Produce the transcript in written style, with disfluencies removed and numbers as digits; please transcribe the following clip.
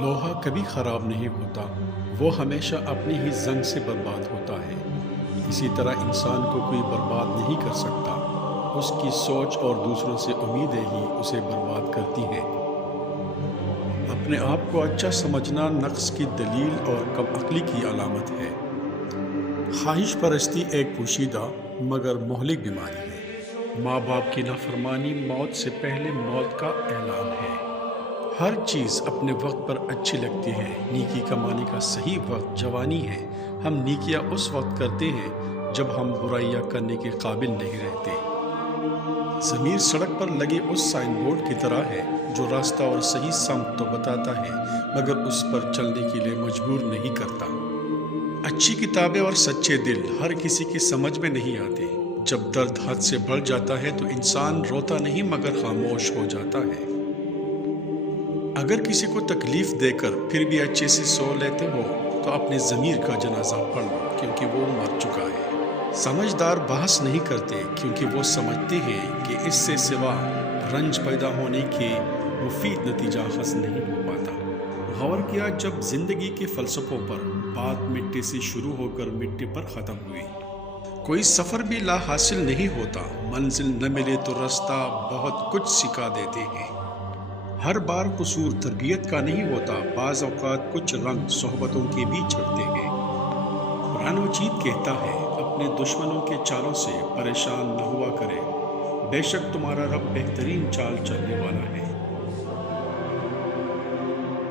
لوہا کبھی خراب نہیں ہوتا، وہ ہمیشہ اپنی ہی زنگ سے برباد ہوتا ہے۔ اسی طرح انسان کو کوئی برباد نہیں کر سکتا، اس کی سوچ اور دوسروں سے امیدیں ہی اسے برباد کرتی ہیں۔ اپنے آپ کو اچھا سمجھنا نقص کی دلیل اور کم عقلی کی علامت ہے۔ خواہش پرستی ایک پوشیدہ مگر مہلک بیماری ہے۔ ماں باپ کی نافرمانی موت سے پہلے موت کا اعلان ہے۔ ہر چیز اپنے وقت پر اچھی لگتی ہے۔ نیکی کمانے کا صحیح وقت جوانی ہے۔ ہم نیکیاں اس وقت کرتے ہیں جب ہم برائیاں کرنے کے قابل نہیں رہتے۔ ضمیر سڑک پر لگے اس سائن بورڈ کی طرح ہے جو راستہ اور صحیح سمت تو بتاتا ہے مگر اس پر چلنے کے لیے مجبور نہیں کرتا۔ اچھی کتابیں اور سچے دل ہر کسی کی سمجھ میں نہیں آتے۔ جب درد حد سے بڑھ جاتا ہے تو انسان روتا نہیں مگر خاموش ہو جاتا ہے۔ اگر کسی کو تکلیف دے کر پھر بھی اچھے سے سو لیتے ہو تو اپنے ضمیر کا جنازہ پڑھ لو کیونکہ وہ مر چکا ہے۔ سمجھدار بحث نہیں کرتے کیونکہ وہ سمجھتے ہیں کہ اس سے سوا رنج پیدا ہونے کے مفید نتیجہ حاصل نہیں ہو پاتا۔ غور کیا جب زندگی کے فلسفوں پر بات مٹی سے شروع ہو کر مٹی پر ختم ہوئی۔ کوئی سفر بھی لا حاصل نہیں ہوتا، منزل نہ ملے تو رستہ بہت کچھ سکھا دیتے ہیں۔ ہر بار قصور تربیت کا نہیں ہوتا، بعض اوقات کچھ رنگ صحبتوں کے بھی چھڑتے ہیں۔ قرآن مجید کہتا ہے اپنے دشمنوں کے چالوں سے پریشان نہ ہوا کرے، بے شک تمہارا رب بہترین چال چلنے والا ہے۔